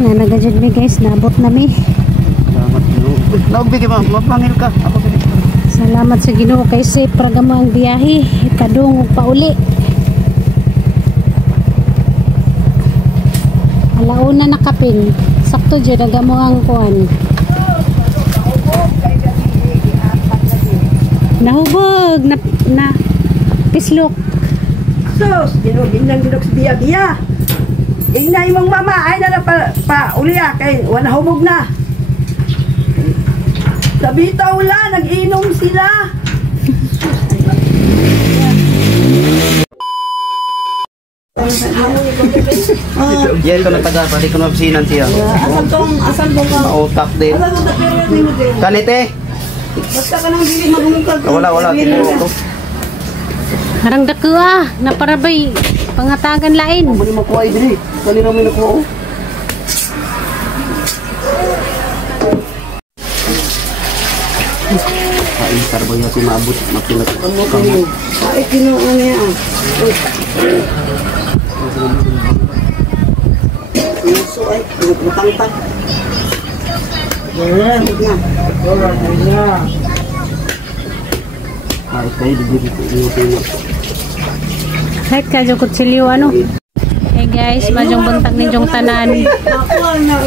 Nga nagajud mi guys, naabot na mi. Salamat Ginoo. Nagbigay mo, mapangil ka. Ako bilis. Salamat sa Ginoo kay safe ra gamo ang biyahe, kadung ug pauli. Alauna na kapin. Sakto jud agamo ang kuan. Nahubog na pislok. Sus, ginang gidok sa biya-biya. Ingna imong mama ay na pa uliya kay wala hubog na. Sa bitaw la nag-inom sila. Yan ko nagtaga, pwede ko mabsinan siya. Asan tong Mautak din. Kanite. basta ka nang dili magumukag. Wala. Ito. Harang dako naparabay pangatagan lain. Mali makuha diri. Kali ra may nakuha. Ay, sarbo niya si maabot mapilat. Ay kinuha niya. So ay utang-tang. Yan na. Ay, kayo dito. Kahit kadyo kutsilyo ano. Hey guys, majong buntag ni jong tanan.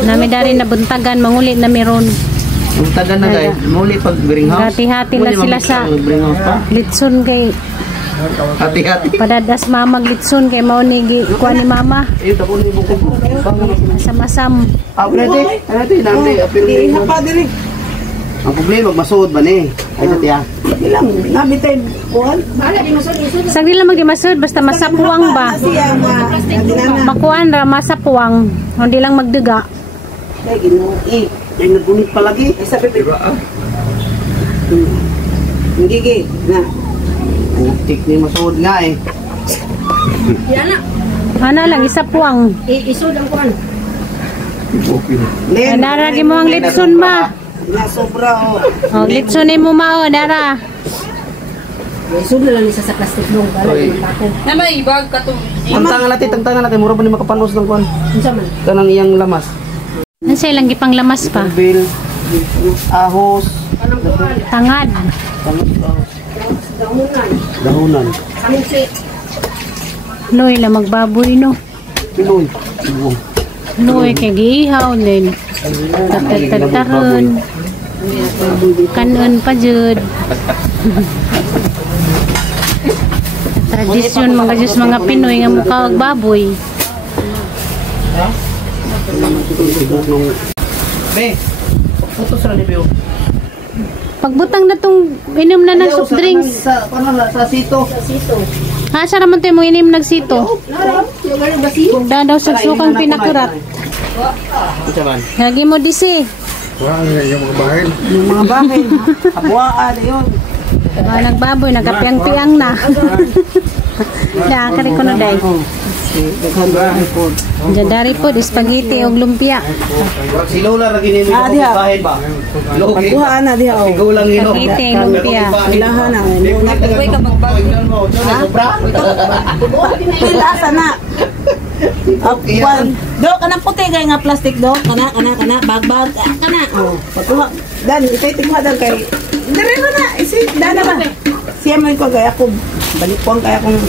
Nami dari na buntagan manguli na meron. Buntagan na guys. Muli pag greenhouse. Hati-hati na sila sa litson kay Hati-hati. padadas mama litson kay mao ni kuan ni mama. Ito ko ni bukog. Masam-masam. Apilete. Nandi apil. Hapa diri. Ang problema magmasuod ba ni? Ay tiya. Ilang nabitay kuan. Sagdi lang magdimasud basta masapuwang ba. Siya na Makuan ra masapuwang. Hindi lang magduga. Ay Ginoo. Ay nagunit palagi. Isa pepe. Ngigi na. Putik ni masuod nga eh. Ana lang isapuwang. Isud ang kuan. Okay. Naragi mo ang litson ba? Na sobra Oh, litson ni mo mao dara. Isud na lang isa sa plastic dong bala natin. Na may ibag ka to. Tangtangan natin. Mura pa ni makapanos ng kuan. Unsa man? Kanang iyang lamas. Ano siya lang gipang lamas pa? Bil, ahos, Tangad. Dahunan. dahunan. Loy la magbaboy no. Pinoy. Ibong. Loy kay giihaw din. Tatarun. Kanon pa jud. Tradisyon mga Diyos mga Pinoy nga mukha og baboy. Be, puto sa ni Bio. Pagbutang na tong inom na ng soft drinks. Sa sito. Ha, sa naman tayo mong inom nagsito. Da daw sa sukang pinakurat. Ito man. Lagi mo disi. Yung mga bahay. Abuaan yun. Nagbaboy, nagkapiang-piang na. Da, kari ko na day. Diyan dari po, spaghetti o lumpia. Si Lola lagi ni Ah, diha. bahay ba? Logi. Pagkuhaan na diha. Ikaw lang ino. Spaghetti, lumpia. Ilahan na. Nagkuhay ka magbag. Ilasa na. Do, kanang puti kay nga plastic do. Kana, bagbag. Kana. Oh, pagkuha. Dan, itay tingwa dan kay. Dire na. Isi, dana ba? Siya mo ko kay ako. Balik ko ang kaya kong.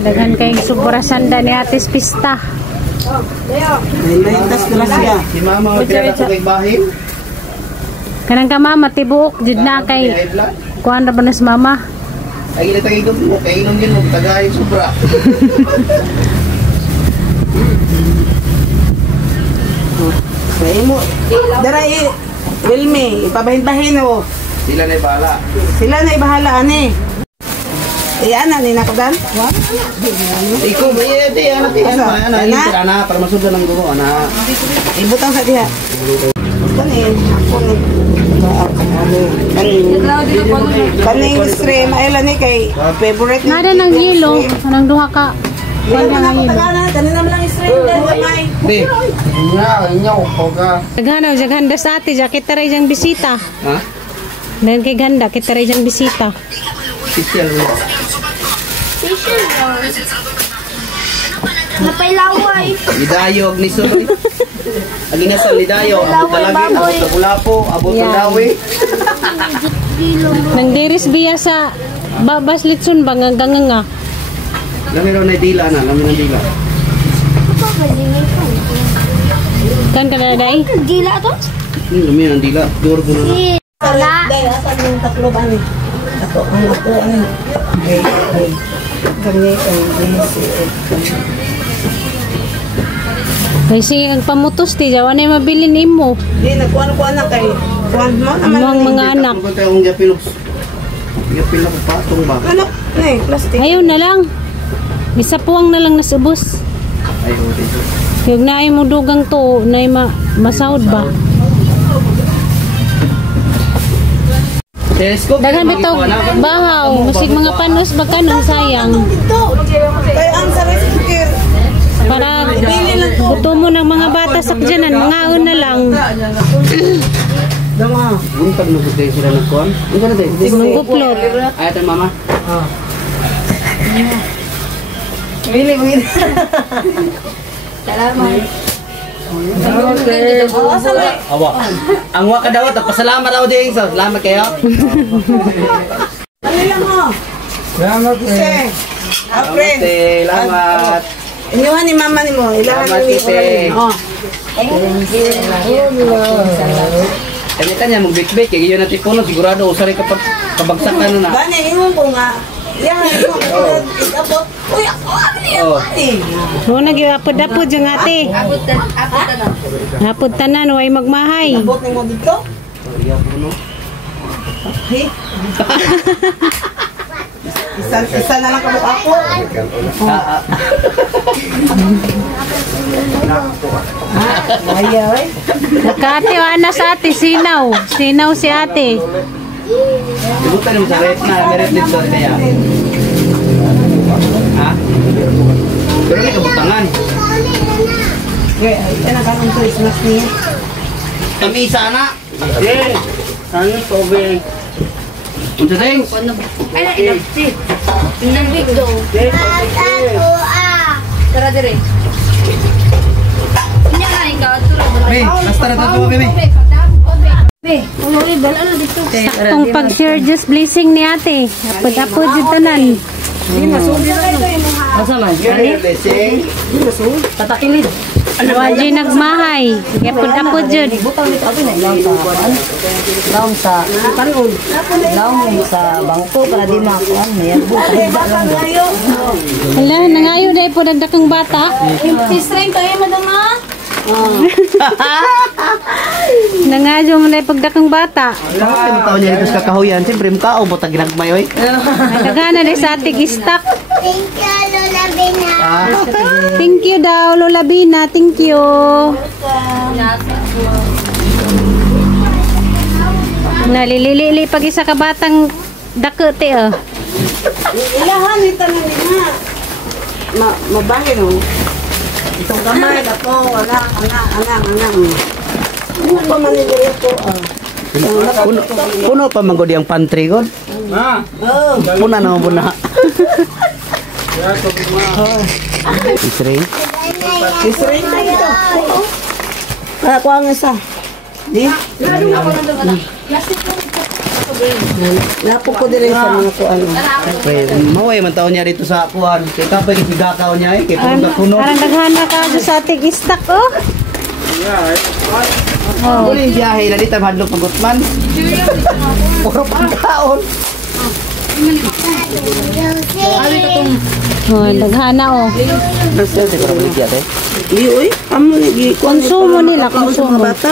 Daghan kay sobra sanda ni Atis Pista. Laytas na siya. Si Mama magkira sa kay bahin. Kanang ka mama tibuok jud na kay kuan ra ba na si mama. Ay gila tagay mo kay inom din mo tagay sobra. Kaya mo. Dara Wilmy, ipabahin-bahin o. Sila na bala. Sila na ibahala ani. Ana ni nakudan? Ikaw ba di ana para masud ng gugo ana. Ibutang sa diha. Kanin ako ni kaning stream ay ni kay favorite Nada ng yelo, kanang duha ka. Wala nga yelo. Kanin naman lang stream dahil may. Be. Inyo ko ka. Daghan og ganda sa ati, jakit ray jang bisita. Ha? Dan kay ganda kita ray jang bisita. Special. Napailaway. Lidayog ni Suloy. Ang inasal Lidayo, abot na lagi, abot na Bulapo, abot na Yan. Dawi. Nang diris biya sa babas litson ba nga nga. Lami raw na dila na, lami ng dila. Kan ka na day? Gila to? Lami ng dila, duro ko na. Wala. Dahil asan yung tatlo ba ni? Ako, ano? Ganyan Kasi ang pamutos ti jawa na mabili nimo. Di, nagkuhan na kay kuhan mo naman. Mga anak. Kung tayo kong gapilok. Gapilok patong ba? Ano? Plastic. Ayaw na lang. Isa puwang na lang nasubos. Ay, okay. Yung naay mo dugang to, naay masahod ba? Telescope. Daghan bitaw bahaw, musig mga panos bagkanong sayang. Kaya ang sa rice cooker. Para gusto mo ng mga bata sa dyanan, mga na lang. Dama. Buntag na buti sila nagkuhan. Ano ka na tayo? Mangguplot. Ay, ito mama. Bili. Salamat. Awa. Ang waka daw, pasalamat daw din. So, salamat kayo. Ano lang mo? Salamat eh. Apren. Salamat. Iniwan ni mama ni mo. Ilahan Salamat, ni Tite. Oh. Kanya kanya mong bit-bit. Kaya yun natin puno. Sigurado, usari ka pabagsakan na. Gani, ingon ko nga. Yan, ingon ko. Ikapot. Uy, ako, ano yan? Mo nag-apod-apod yung ate. Apod tanan, way magmahay. Abot ni mo dito? Iya puno. Hey. Isa na lang kamuk ako. Ayaw eh. Nakate o ana sa ate, sinaw. Sinaw si ate. Ibutan mo sa red na. Meron din sa kaya. Ha? Pero may kabutangan. Okay, ito na kanong Christmas niya. Kami sana. Yeah. Sana tubig. Unsa ding? Ay, na, inapsi. Tingnan week do. Tara dire. Inya ka ikaw, turo ba? Be, basta na tatuwa kami. Saktong pag-share just blessing ni ate. Apod-apod yung tanan. Blessing. Patakilid. Waji nagmahay. Apod-apod yun. Laom sa kanon. Laom sa bangko para di makuan. Hala, nangayo dahil po nagdakang bata. Sistrain tayo madama. Nangayo mo dahil pagdakang bata. Bakit mo taon niya dito sa kakahuyan? Siyempre, mukha butang ginagmay, oy. Nagagana dahil sa ating istak. Thank you, Lola Bina. Thank you daw, Lola Bina. Thank you. Nalilili pag isa ka batang dakete oh. Ilahan ito na nila. Mabahin o. Itong kamay, ako, anak. Ano pa manigay ito? Puno pa man ang pantry, God. Oh. Puna na mo na. Isring. Sistrain tayo ito. Ako ang isa. Di? Napo ko din sa mga ko ano. Maway man taon niya dito sa kuhan. Kaya kapag isigakaw niya, kaya puno. Parang daghana ka sa ating istak oh. Oh. Kung yung biyahe na dito, hadlok pagutman. Puro pagkaon. Oh, daghana oh. Nasa siguro balik yate. Di oy, amo ni Konsumo nila, konsumo. bata.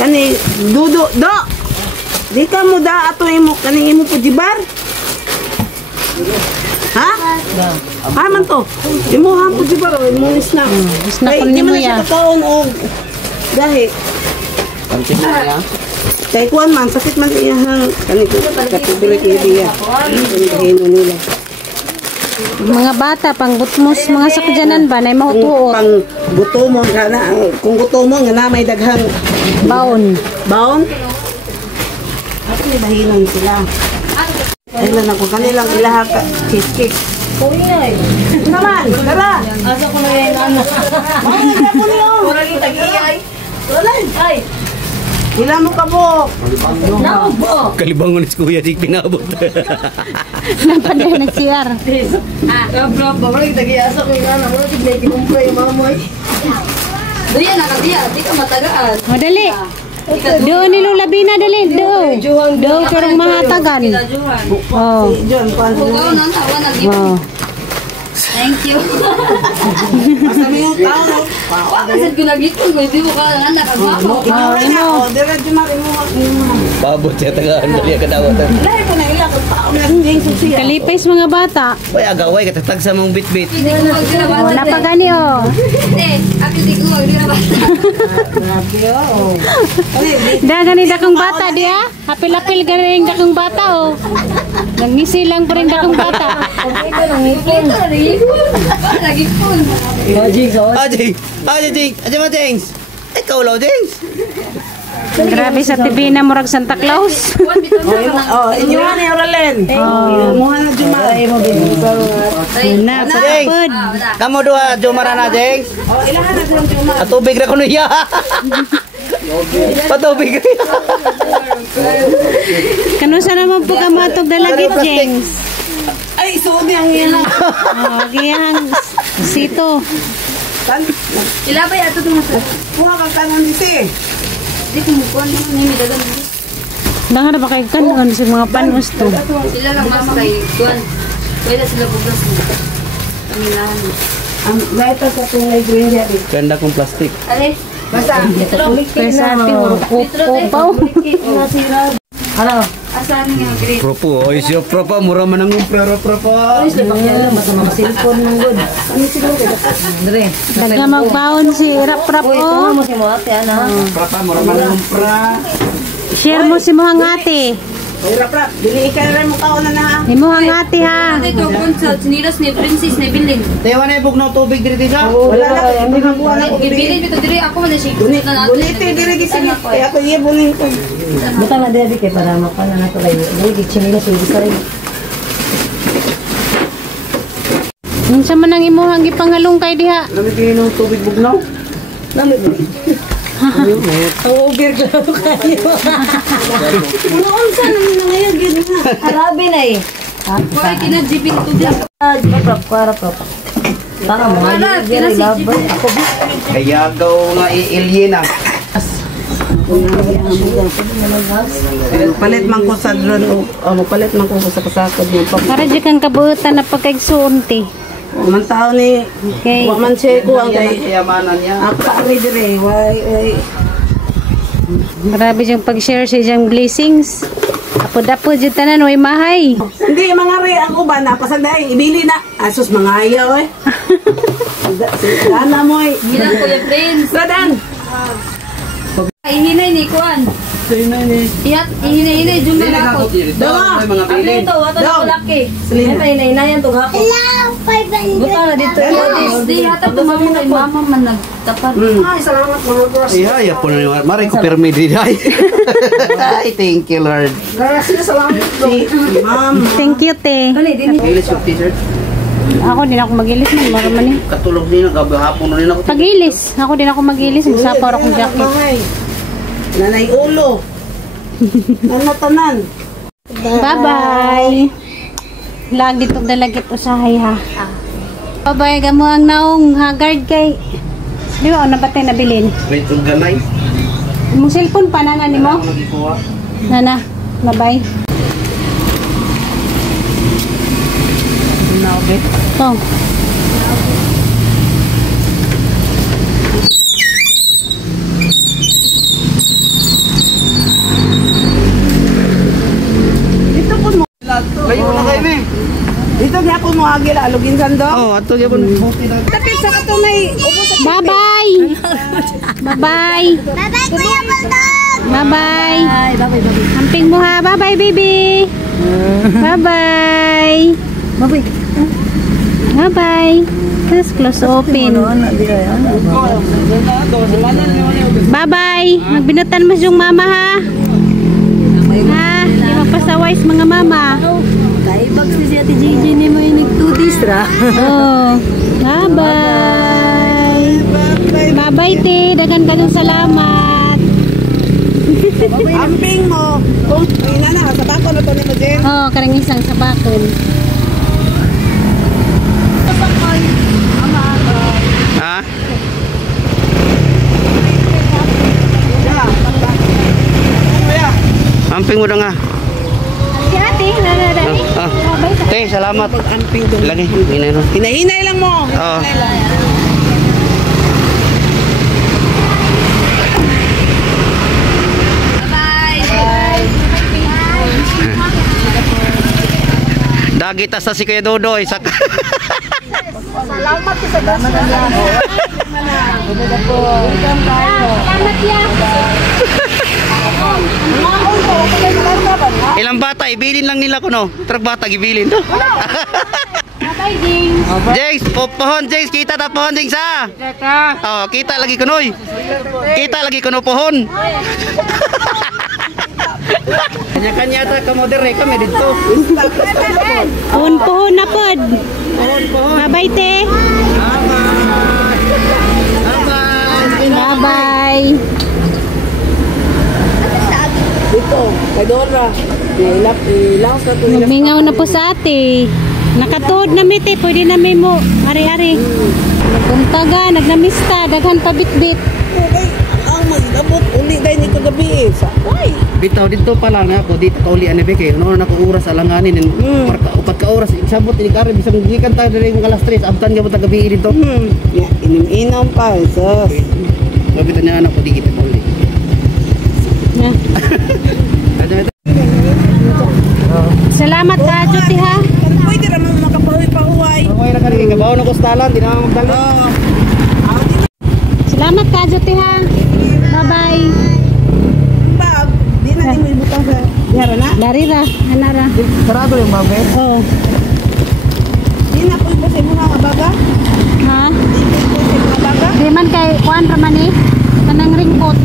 Kani dudo do. Di ka mo da ato imo kani imo pujibar. Ha? Ha man to. Imo ha pujibar o imo snack. snack Ay, ko di nimo man na ya. siya kakaon og dahi. Pantin na niya. Kay kuan man sakit man iya hang kani ko katubili ko iya. Kani kahino nila. Mga bata pang butmos mga sakjanan ba nay mahutuot. Pang buto mo kana kung buto mo nga na may daghang Baon. baon. Ako ni bahinon sila. Ay lang ako kanilang ilaha ka cheesecake. naman. Tara. Asa ko na yan, ano? Mga po niyo. Wala yung tag-iay. Wala. Ay, Ilan mo ka po? naubo. Kalibangon ni Kuya Jig pinabot. Napadala ng CR. Bro, wala yung tag-iay. Asa ko yung ano? Wala yung tag-iay. Yung mamoy. Doon nakadiya. Di ka matagaan. O, dali. Doon ni Lola Bina, dali. Doon. Doon, karong mahatagan. Oh. John, paano? Huwag nang tawa nag-ibo. Oh. Thank you. Masami yung tao. Wag kasi ginagitong ko. Hindi mo ka lang nakagwapo. Ikaw, dira Jumari mo. Babot siya tagaan dali ka dawatan. Lahi ko na ilang tao na yung susiya. Kalipay mga bata. Oy agaway katatag sa mong bitbit. Hindi ko magkinabat. Oh, napagani oh. Hindi. Ako di ko magkinabat. Grabe oh. Dagani dakang bata dia. Hapil-hapil ganing dakang bata oh. Nangisi lang pa rin dakang bata. Ito na rin. Lagi po. Ajay, Jing. Ajay mo Jings. Ikaw law Jings. Grabe sa TV na murag Santa Claus. Oh, inyuhan ni Oralen. Oh. Muha na Jumari. Na, Jings. papapod. Kamu dua jumara na Jings. Oh, ilahan na silang Jumari. Atubig ra kuno iya. Patubig. Kanusa naman po ka matog dalagit, Jengs? Ay, suod niyang yan. Oh, giyang sito. Sila ba yato ito masarap? Muha kang kanon dito eh. Hindi ko mukha naman. Hindi dagan. Dangan na ba kayo kanon sa mga panos to? Sila lang mama kay Kuan. Pwede sila bugas mo. Kami lang. Ang lahat sa tungay green jacket. Ganda kong plastic. Ale. Basta, Kaya sa ating upaw. ano? Asan nga green? Propo, oy siya propo mura man ang propo. Daga magbaon si Rap-Rap oh. Propo mura man ang Share mo si Mohang Ate. Ay, rap-rap. Bili ka na rin mo kaon na ha. Si Mohang Ate ha. Ito kung sa sinilas ni Princess ni Bilin. Tewa na ibog tubig diri sa. Wala na, hindi na buwan ako. Gibilin dito diri ako man si Gunit na natin. Buniti, diri gising. Kaya ako iya bunin ko. Buta na diri kay para makana na to lay. Dili chinilas ug sa rin. Unsa man ang imuhang gipangalong kay diha? Lamig ng tubig bugnaw. Arabi na eh. Kuya kinajibing tubig. Para mo diri labay ako. Kaya gaw nga iilye na. Palit man ko sa drone. Palit man ko sa kasakod niya. Para di kang kabuutan na pagkaigsuunti. Man tao ni, Okay. wa man siya ko ang kay. Kayamanan niya. Ako kami dire, why. Grabe yung pag-share sa iyang blessings. Apod-apod yung tanan, way mahay. Hindi, mga rin ako ba, napasaday, ibili na. Asus, mga ayaw eh. Dana mo eh. Gilang Kuya Prince. Radan! Ihinay ni Kuan. Iyat ihinay jumma na ako. May mga Ano bilin. ito? Wato na ko laki. Selena. Ay hinay-hinayan to gapo. Buta na dito. Di yata tumama kay mama man nagtapar. Ay, salamat mga girls. Iya, po na mari ko permi diri ay. Ay, thank you Lord. Gracias, salamat. Ma'am. Thank you, te. Kani din. Ilis yung t-shirt. Ako din ako mag-ilis man, maraman eh. Katulog din gabi hapon na rin ako. Pag-ilis. Ako din ako mag-ilis. Nagsapar akong jacket. Nanay ulo. Tanan. Bye-bye. Lag dito dalagit usahay ha. Bye-bye. Gamo ang naong haggard kay. Di ba, ano ba tayo nabilin? Wait, yung ganay. Mong cellphone pa, nana ni mo? Nagikuha. Nana, bye-bye. Oh. Dito po mo. Kayo na kayo eh. Dito niya po mo agil alugin sando. Oh, ato gyapon buti na. Tapos sa katunay ubos sa Bye-bye. Bye-bye. Bye-bye Kuya Baldog. Bye-bye. Amping mo ha. Bye-bye, baby. Bye-bye. Mabay. Bye-bye. Tapos close open. Bye-bye. Magbinutan mo yung mama ha. Ha? Hindi magpasaways mga mama. Naibag si Ate Gigi ni mo yung nagtudis ra. Oh. Bye-bye. Bye-bye, te. Dagan ka ng salamat. Amping mo. Kung ina na, sa bako na to ni mo, Jen. Oh, karang isang sabakon. Ha? Amping mo na nga. Si ate, nanadali. Te, salamat. Amping doon. Lagi, hinay ron. Hinahinay lang mo. Oo. Hinahinay lang. Dagita sa si Kuya Dodoy. Salamat sa dama na yan. Salamat ya. Ilang bata, ibilin lang nila ko no. Trag bata, ibilin to. Bye-bye, Ding. James, pohon James, kita ta pohon James ha. Oh, kita lagi kunoy. Kita lagi kuno pohon. Kanya-kanya ta ka modern kami dito. Pohon na pod. Bye-bye, te. Bye-bye. Dito, kay Dora. Ilaos na ito. Magmingaw na po sa ate. Nakatuod na miti, pwede na may mo. Ari-ari. Nagpuntaga, nagnamista, daghan pa bit-bit. Okay, ang mag-abot. Uli dahil nito gabi eh. Why? Bitaw dito pa lang ako dito kauli ani beke. No na ko oras alanganin upat ka oras isabot ini kare bisang gikan ta diri ng alas 3 abtan gyud ta gabi dito. Ya, inom-inom pa. Sus. Gabi ta anak ko di kita kauli. Yeah. Salamat ka, Juti ha. Pwede naman makapahuwi-pahuway. Ako ira kani kabaw na kostalan di na magdalo. Salamat ka, Juti ha. Bye-bye. Bag, di na mo ibutang sa yara na. Dari ra, hanara. Sarado yung babe. Oh. Di na po ipo sa imo nga baga. Ha? Di po ipo sa imo nga baga. Di man kay kuan ra man eh. Kanang ringkot.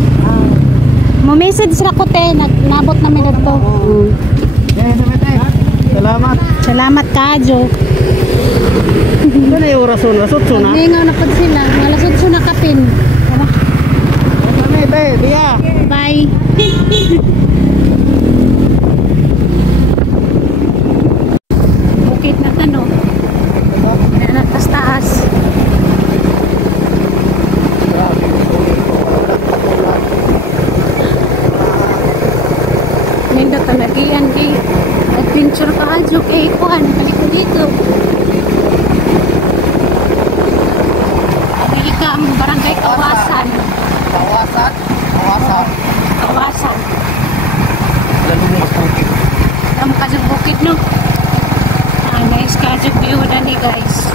Mo-message ra ko te, nabot na mi dito. Salamat. Salamat ka, Jo. Ano na yung orason? Rasot na? Ningaw na pod sila. Malasod na kapin. Tara. Ano ito? Dia. Bye. Bukid na tano. Na taas. Minda talagian kay adventure ka adyo kay kuan balik dito. Dili ka ang barangay Kawasan. Kawasan. Kawasan. Kawasan. Lalu mo bukid. Ang kasig bukid no. Guys, kasig view na ni guys.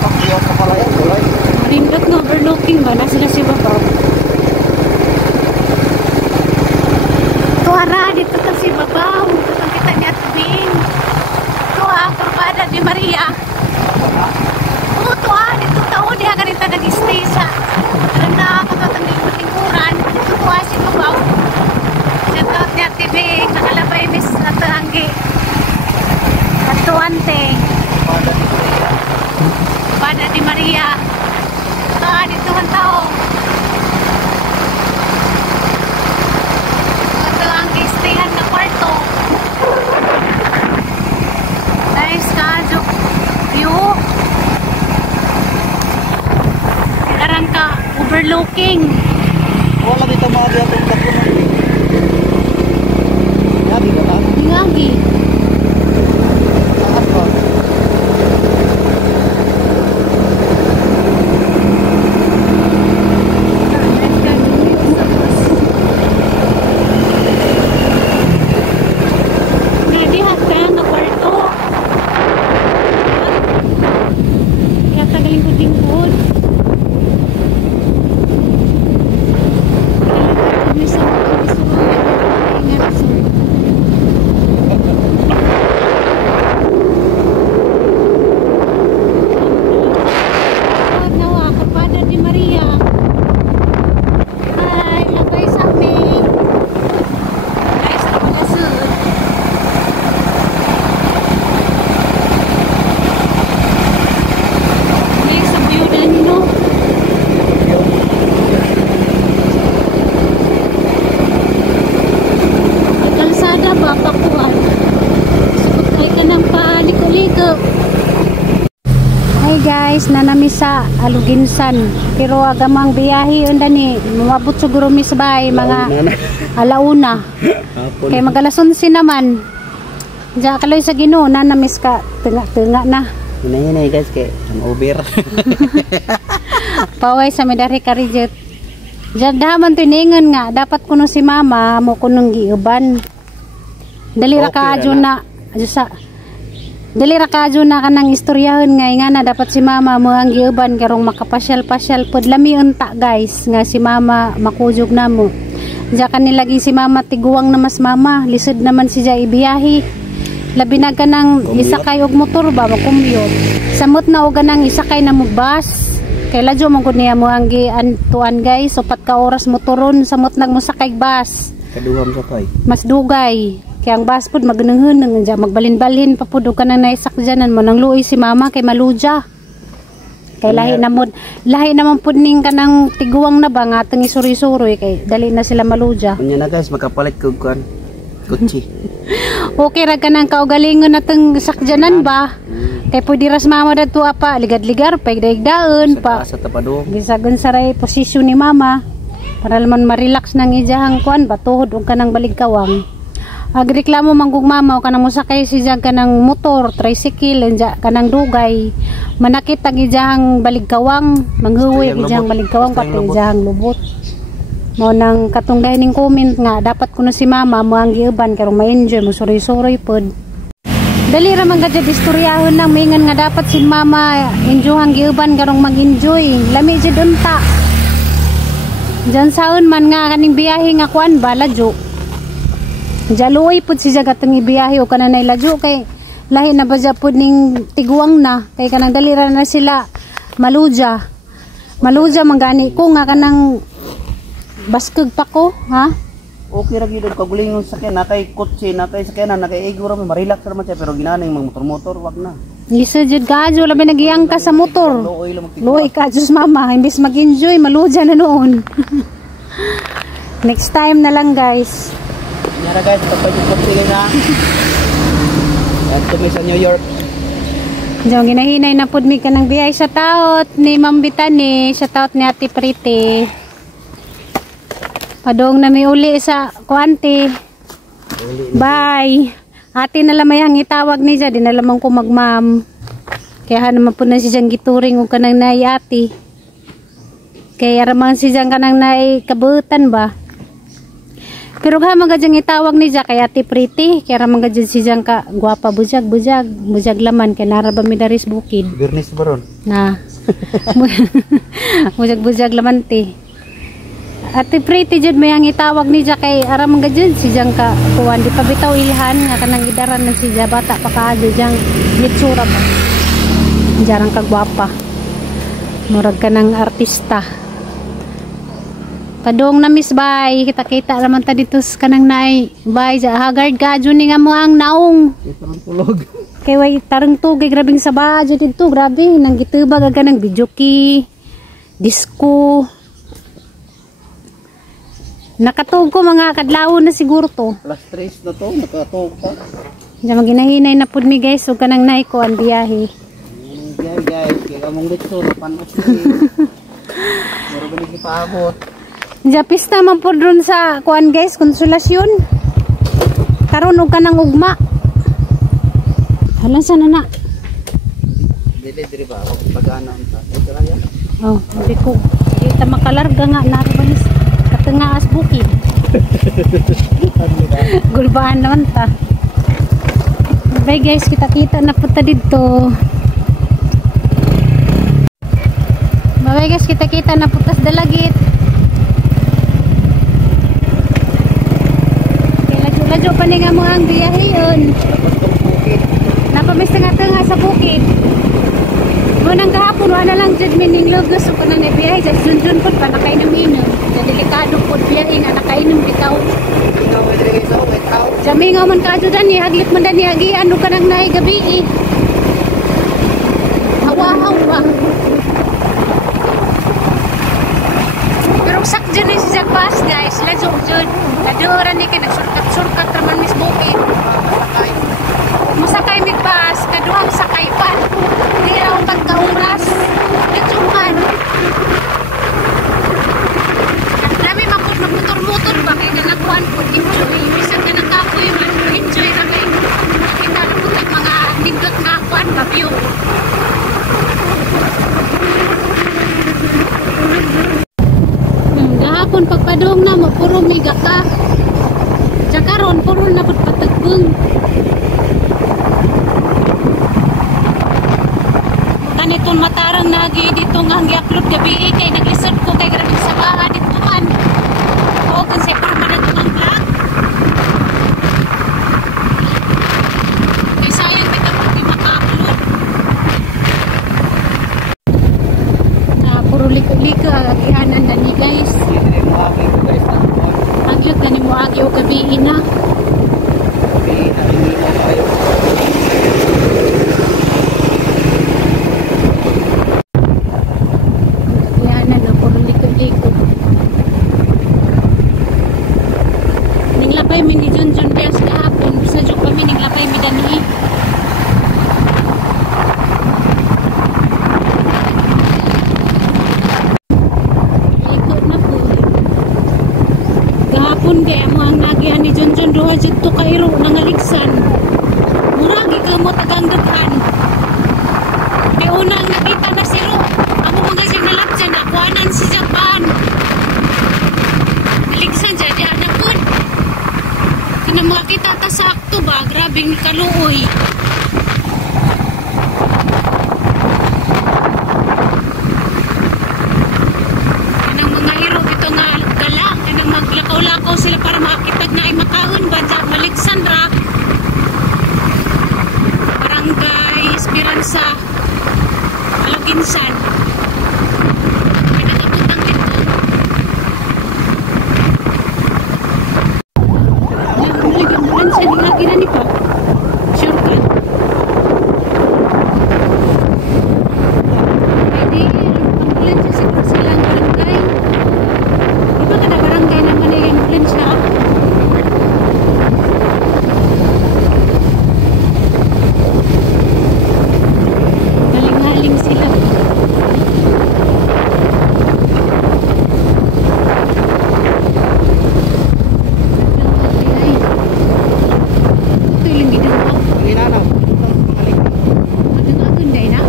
Pakiyo sa pala yan. Tuloy. Marindot no, overlooking ba? Nasa si Babaw. Tuara, dito ka si Babaw. Dito kita niya tubing. Tuwa, Kurbada di Maria. Oo, tuwa, dito tao niya ganito nag-stay sa katotang lingkuran. Dito tuwa si Babaw. Sa taot niya tubing, nakalabay mis na taranggi. Katuante. Pada di Maria. Ah, dito ang tao. Ito ang kistihan na kwarto. Nice kadyo. View. Karang ka overlooking. Wala dito mga diya itong tapunan. Yabi ka ba? Ngagi. Saan ba? Nadihat ka na kwarto. Kaya tagalingkod-lingkod. Kepada di Maria. Hai, labay sa amin. Guys, napagasod. guys, nanami sa Aluginsan. Pero agamang biyahe yun dani. Mabot siguro misbay mga alauna. Kaya mag-alas 11 naman. Diyan kaloy sa Ginoo, nanamis ka. Tunga na. Hinay guys, kay ang over. Paway sa medari ka reject. Diyan daman tiningon nga. Dapat kuno si mama, mo kunong giuban. Dali ra ka adyo na. Dali ra kadyo na kanang istoryahon nga na dapat si mama mo ang giuban karong makapasyal-pasyal pod lami unta guys nga si mama makujog namo. Diya kanilagi si mama tiguwang na mas mama lisod naman si Jay ibiyahi. Labi na kanang isakay og motor ba makumyot. Samot na og kanang isakay na mo bus. Kay ladyo man gud niya mo ang giantuan guys 4 ka oras motoron samot nagmosakay bus. Kaduham sakay. Mas dugay. Kaya ang bus pod magnunghun nga magbalin-balhin pa pud ka nang naisakjanan mo nang luoy si mama kay maluja. Kay lahi naman pud ning kanang tiguwang na ba nga atong isuri-suri kay dali na sila maluja. Unya na guys, makapalit kog kuan. Kutsi. Okay ra kanang kaugalingon natong sakjanan ba? Kay pwede ras mama dadto apa ligad-ligar pa igdaon pa. Sa tapadong. Gisagon saray posisyon ni mama para naman ma-relax nang ijahang kuan ba tuhod og kanang baligkawang. Agreklamo manggug mama o kanang mosakay si jag kanang motor, tricycle, enja kanang dugay. Manakit ang ijahang baligkawang, manghuwi ijahang baligkawang pati ijahang lubot. Mo nang katunggay ning comment nga dapat kuno si mama mo ang giuban karong ma-enjoy mo suroy-suroy pod. Dali ra man gadyo istoryahon nang mingan nga dapat si mama enjoy ang giuban karong mag-enjoy. Lami jud unta. Jan saon man nga kaning biyahe nga kuan ba ladyo. Jaluoy pud si jagatong ibiyahe o kananay ladyo kay lahi na ba dya pud ning tiguang na kay kanang dalira na sila maluja manggani ko nga kanang baskog pa ko ha Okay ra gyud kagulingon sa kay nakay kutsi nakay sakyanan nakay igura mo ma-relax ra man siya pero ginaning mga motor wag na. Isa jud gadyo labi nagiyang ka sa motor. Luoy ka Diyos mama imbis mag-enjoy maluja na noon. Next time na lang guys. Nyara guys, papayot sila na. At kami sa New York. Diyan ginahinay na pud mi kanang biyahe sa taot ni Ma'am Bitani, sa taot ni Ate Priti. Padong na mi uli sa kuante. Bye. Ate na lamay ang itawag ni Jad, dinalamang ko magmam. Kaya naman po na si Jang gituring o kanang nai ate. Kaya ramang si Jang kanang nai kabutan ba. Pero ha magadyang itawag ni Jack kay Ate Priti, kaya magadyang si Jang ka guwapa bujag laman kay naraba mi daris bukid. Bernis baron. Na. bujag laman ti. Ate Priti jud may ang itawag ni Jack kay ara magadyang si Jang ka kuwan di pa bitaw ilhan nga kanang idaran na si Jang bata pa kaadyo Jang yitsura ba. Jarang ka guwapa. Murag ka ng artista. Padong na miss bye kita naman ta dito kanang naay bye hagard ka jud nga mo ang naong Tulog. kay way tarong tugay grabing saba jud dito grabe nang gitubag ka ng videoki disco nakatug ko mga kadlaw na siguro to Plus 3 na to nakatog pa. diyan maginahinay na pud mi guys ug kanang naay ko ang biyahe Guys kay among dito panos ni mura ba ni paabot. diyan pista man pud ron sa kuan guys konsolasyon karon og kanang ugma halan sana na Dili ba ako pagana unta. Ito ra yan. oh di ko kita makalarga nga narabalis katengaas bukid gulbaan naman ta bye guys kita na punta dito bye guys kita na putas dalagit ladyo pa nga mo ang biyahe yun napamiss nga sa bukid munang kahapon wala lang dyan mining logos so kung na biyahe dyan junjun po pa nakainom-inom dyan delikado po biyahe nga nakainom bitaw dyan mingaw man ka dyan haglit man dyan hagi ano ka nang nahi gabi hawahaw pa pero sak dyan si Jack Bass guys ladyo dyan ladyo oran di ka nagsurkat-surkat raman mis bukid masakay mi bus, kaduhang sakay pa. Hindi raw pagka-oras. Nagsuman. Dami makot na motor-motor ba kaya nagkuhan po enjoy. Bisan ka nagkapoy man, enjoy na kayo. Kita na po mga nindot nga kuhan ba view. Gahapon pagpadong na mo, puro miga ka. Tsaka ron, puro na pagpatagbong. Kanitong matarang nagi dito nga ang i-upload gabi kay nag-isod ko kay grabe sa baha dito man. Oo, kasi parang na ito ang vlog. Kay sayang kita kung di maka-upload. Puro liko-liko agihanan na ni guys. Agyot na ni mo agyo gabihin na. Agihanan na puro liko-liko. Ninglapay mi ni Junjun Diaz kahapon. Sa Jok kami ninglapay mi dani. Kaya mo ang nagihan ni Junjun Doha dito kairo nangaligsan. Muragi ka mo tagang daghan. May unang nakita na si Ro. Amo mga siyang nalapsan na kuhanan si Japan. Naligsan dyan dyan na po. Kina makakita ta sakto ba? Grabing kaluoy. Maglakaw-lakaw sila para makakitag na ay makaon ba sa Maligsan ra Barangay Esperanza Alaginsan pinagabutang dito yung ambulansya ni lagi na ni pa sure ka pwede ambulansya silang barangay. Iba ka na barangay naman yung ambulansya. Haling-haling sila. Ito yung ginawa. Ginanaw. Agang-agang dahil na.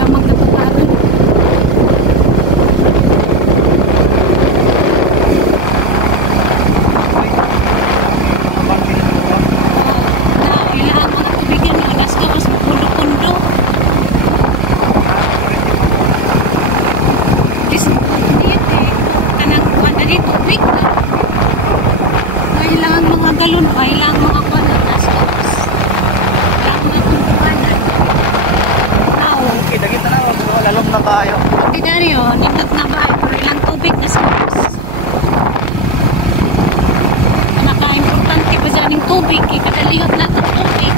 Lamang na pagkaroon. Kailangan mga tubigan ng agas ka mas mapundo-pundo. Dito kanang kuwan na dito tubig na. Kailangan mga galon o kailangan mga kuwan na agas ka mas kailangan mga kumpukanan. Kita na, lalong na tayo. Di dari o, nindot na ba? Pero ilang tubig na sa bus. Naka-importante ba dyan yung tubig? Ikadalihot na itong tubig.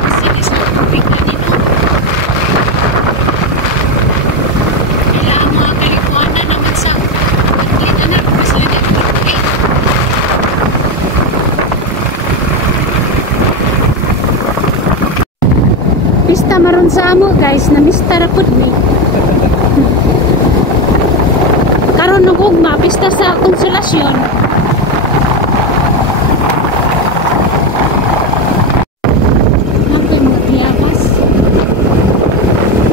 Kasi isa tubig na dito. Kailangan mga kalikuanan naman sa pagkita na. Mas lang yung tubig. Pista maron sa amo guys, na mista rapod mi. Karon ng ugma, pista sa Konsolasyon. Nakoy mga biyabas.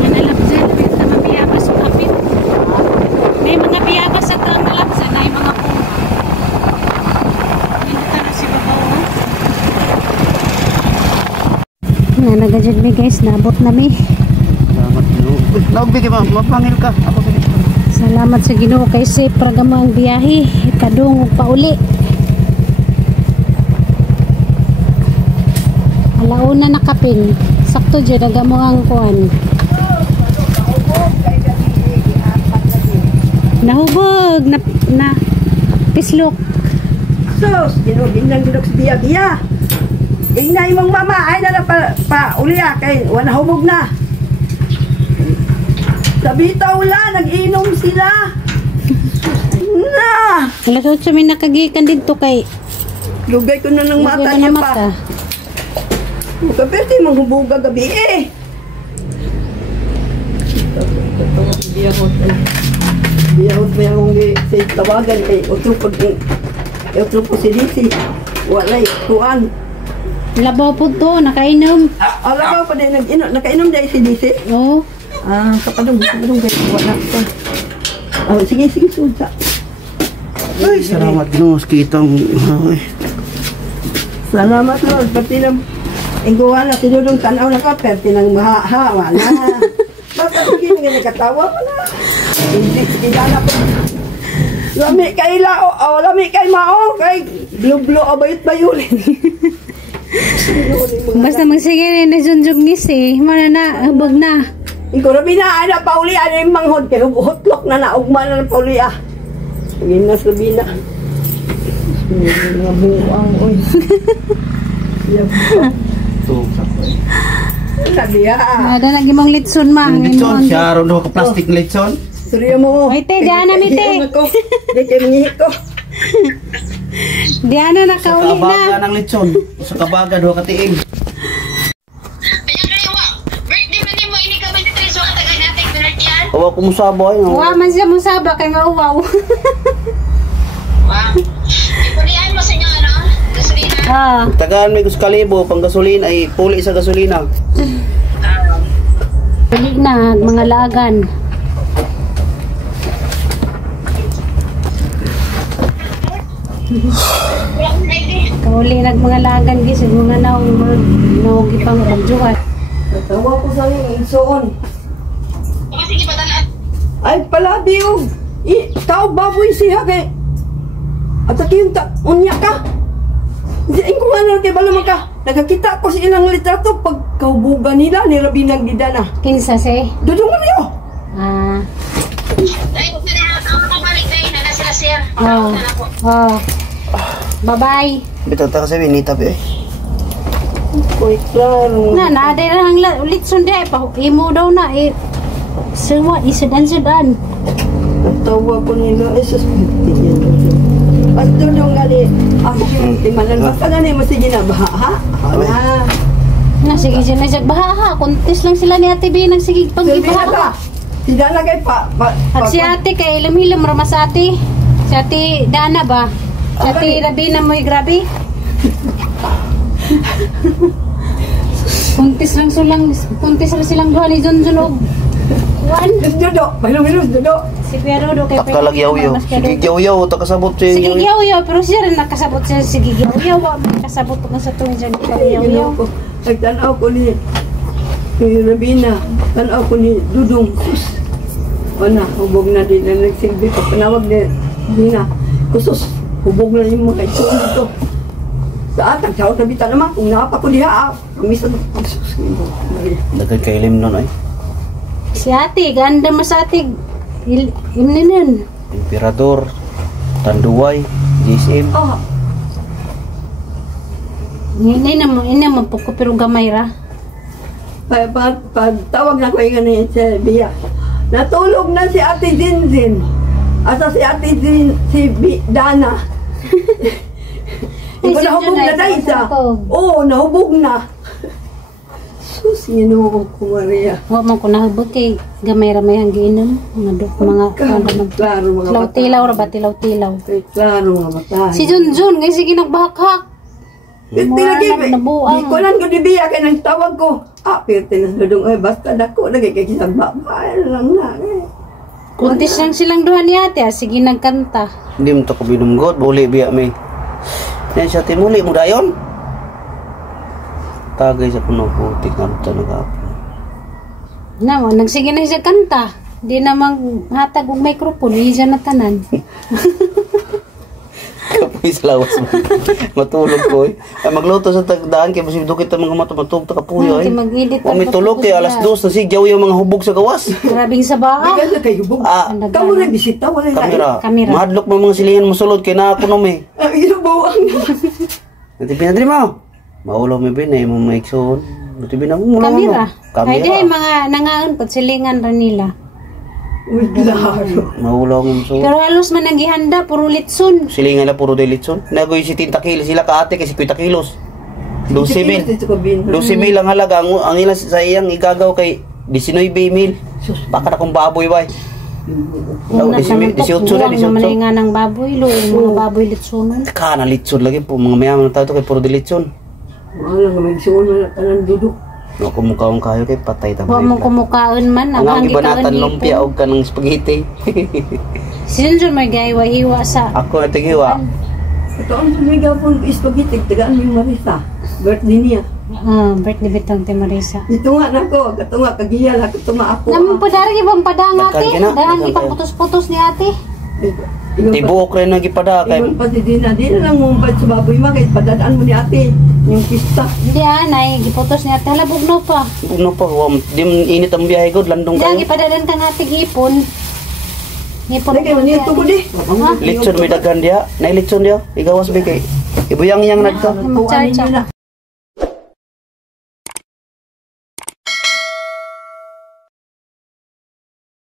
Nanalapsan, may mga biyabas o kapit. May mga biyabas at ang nalapsan ay mga po. Minuta na si babaw. Nga nagadyan mi guys, naabot na mi. Salamat Ginoo. Nagbigay mo, mapangil ka. Ako sa dito. Salamat sa Ginoo kay safe ra gamo ang biyahe, kadung ug pauli. Alauna na kapin. Sakto jud ang gamo ang kuan. Nahubog na pislok. Sus, ginugin lang ginug si Biya. Ingna imong mama ay na pa uliya kay wala hubog na. Sa bitaw la nag-inom sila. Na. Alas 8 may nakagikan dito kay Lugay ko na ng mata Lugay niya na pa. mata. Kaperte manghubuga gabi eh. Biyahot may akong sa tawagan kay utro po si Lisi. Walay, tuan. Labaw po to, nakainom. Ala ba pa din nakainom dahil si Lisi? Oo. Kapadong kayo. Wala pa. Sige, sunsa. Ay, salamat Ginoo sa kitang Salamat Lord. Pati lang, ingguhan na sinulong tanaw na ka, pati lang mahahawa na. Basta sige nga nakatawa mo na. Hindi na po. Lami kay lao, lami kay mao, kay blue abayot bayulin. Basta magsige na junjug ni si, mana na, hubog na. Ikaw na binaan pauli, ano yung manghod, kaya hutlok na naugma na ng pauli ah. Ginas na bina. Mga buang, oy. Sabi ah. Ada lagi mong litson ma. litson, siya ron ka plastic litson. Surya mo. Ay, te, diyan na, mi, te. Hindi kayo mangihik ko. Diana Sa nakauli kabaga na. ng litson. Sa kabaga, duha ka tiing. Birthday mo ni mo, ini ka 23, so katagal natin, birthday yan. Awa ko musabo ay. Wa man siya musaba kay nga uwaw. Wow. Ipulian mo sa inyo, ano? Gasolina. Tagaan may kalibo, pang gasolina ay puli sa gasolina. Dali na, mga lagan. Kauli nag mga lagan gisig mga naugi pang magjuhat. Natawa ko sa iyo, insoon. O, sige, patalaan. Ay, palabi o. Tao baboy siya kay. At yung unya ka. Hindi ko ano kay bala ka. Nakakita ko sa ilang litrato pag kaubugan nila ni Rabinang Didana. Kinsa si? Dudong mo niyo. Ay, kung nakabalik tayo, na sila, sir. Oh. Bye-bye. Bitaw ta kasi binita pa eh. Koy, klaro. Na ada lang litson di pa imo daw na eh. Semua isudan-sudan. Natawa ko nila. Jesus, at dudong gali. Ako yung timanan. Basta gani mo sige na baha, ha? Na sige siya na baha. Kontes lang sila ni Ate B nang sige pag-ibaha. Tidak na kay pa. At si Ate kay ilam-ilam ramas Ate. Si Ate Dana ba? Si Ate Rabina mo'y grabe. Puntis lang silang duha ni Junjun og Juan. Dodo, balong-balong dodo. Si Pero do kay Taka lag yaw-yaw. Sige yaw-yaw, ta kasabot Sige siya. yaw-yaw, pero siya rin nakasabot siya. Sige yaw-yaw, wa man kasabot ko sa tuwing dyan. Yaw-yaw. Nagtanaw ko ni Rabina. Tanaw ko ni Dudong. Wala, hubog na din na nagsilbi pa. Panawag ni Dina. Kusus, hubog na yung mga ito dito. Sa atang, sa na bita naman. Kung nakapa ko diha, kumisa na. Kusus, Dagan kay lim nun ay. Si Ate, ganda mas Ate. Imninan. Emperador, Tanduay, GSM. Ah, Ini naman po ko pero gamay ra. tawag na ko yung ganun si Bia. Natulog na si Ate Zinzin. Asa si Ate Dana. Ikaw nahubog na na isa. Oo, nahubog na. Sus, ginoo ko Maria. Wa man ko nahubog kay gamay ra may hanginom. Mga Klaro mga mata. tilaw ra ba tilaw. Klaro mga mata. Si Junjun ngay sige nagbahak. Lagi, nabuang. di ko lang ko di Bia kaya nang tawag ko. Pirte na dudong, basta dako, lagi kay kisang babae lang na. Kuntis lang silang duha ni Ate, sige nagkanta. Hindi mo to ko binumgot, buli biya may. Yan siya timuli mo dayon. Tagay sa puno putik ang talaga. Na, nagsige na siya kanta. Di namang hatag og microphone, di siya natanan. sa lawas mo. Matulog ko eh. Ay, magluto sa tagdaan kay masig dukit ang mga mata matulog ta kapuyo eh. Mag-edit O may tulog kay alas 2 na sigyaw yung mga hubog sa gawas. Grabing sa baa. Bigas na kayo hubog. Ah, Kamu na bisita, wala na. kamera. Mahadlok mo mga silingan mo sulod kay na ako nom eh. Inubuang na. Natibi na diri mo. Maulaw mo bin eh mo maikson. Natibi na mo mula Kamera. mo. Ay di mga nangaon pud silingan ra nila. Wait lang. Maulaw mo so. Pero halos man nagihanda puro litson. Silingan na puro delitson. Nagoy si 30 kilos sila ka ate kasi 50 kilos. 12,000. 12,000 ang halaga ang ilang sa iyang igagaw kay 19,000. Baka na kung baboy bay. Una sa man 18 buwang na naman 18. nga ng baboy lo, mga baboy litsonon. Kana litson lagi po mga mayaman na tayo kay puro delitson. Wala nga may suon na tanan dudok. No kumukhaon kayo kay patay ta. Wa mo kumukaon man Ang ang gibanatan lumpia og kanang spaghetti. Sinjo may gaywa hiwa sa Ako na tigiwa. Ito ang sumigaw pong spaghetti, tagaan mo yung Marisa. Birthday niya. birthday bitang ti Marisa. Ito nga na ko, ito nga kagiyal, ito nga ako. Naman po dari ibang padang ate. Daghan ka na, Dahang daghan ipang kayo. putos-putos ni ate. Tibuok rin ang gipada kay Iwan pa di na lang mumpad sa baboy mga kahit padadaan mo ni ate. Yung pista. Hindi anay, giputos ni ate. Hala, bugno pa. ano pa di man init ang biyahe ko landong Diyan, kayo. gipadadan ka nga tigipon. Ngipon Lagi mo niya tugod eh. Litson may daghan dia, nay litson dia. Igawas ba kay ibuyang yang nagka. Mag-charge ako.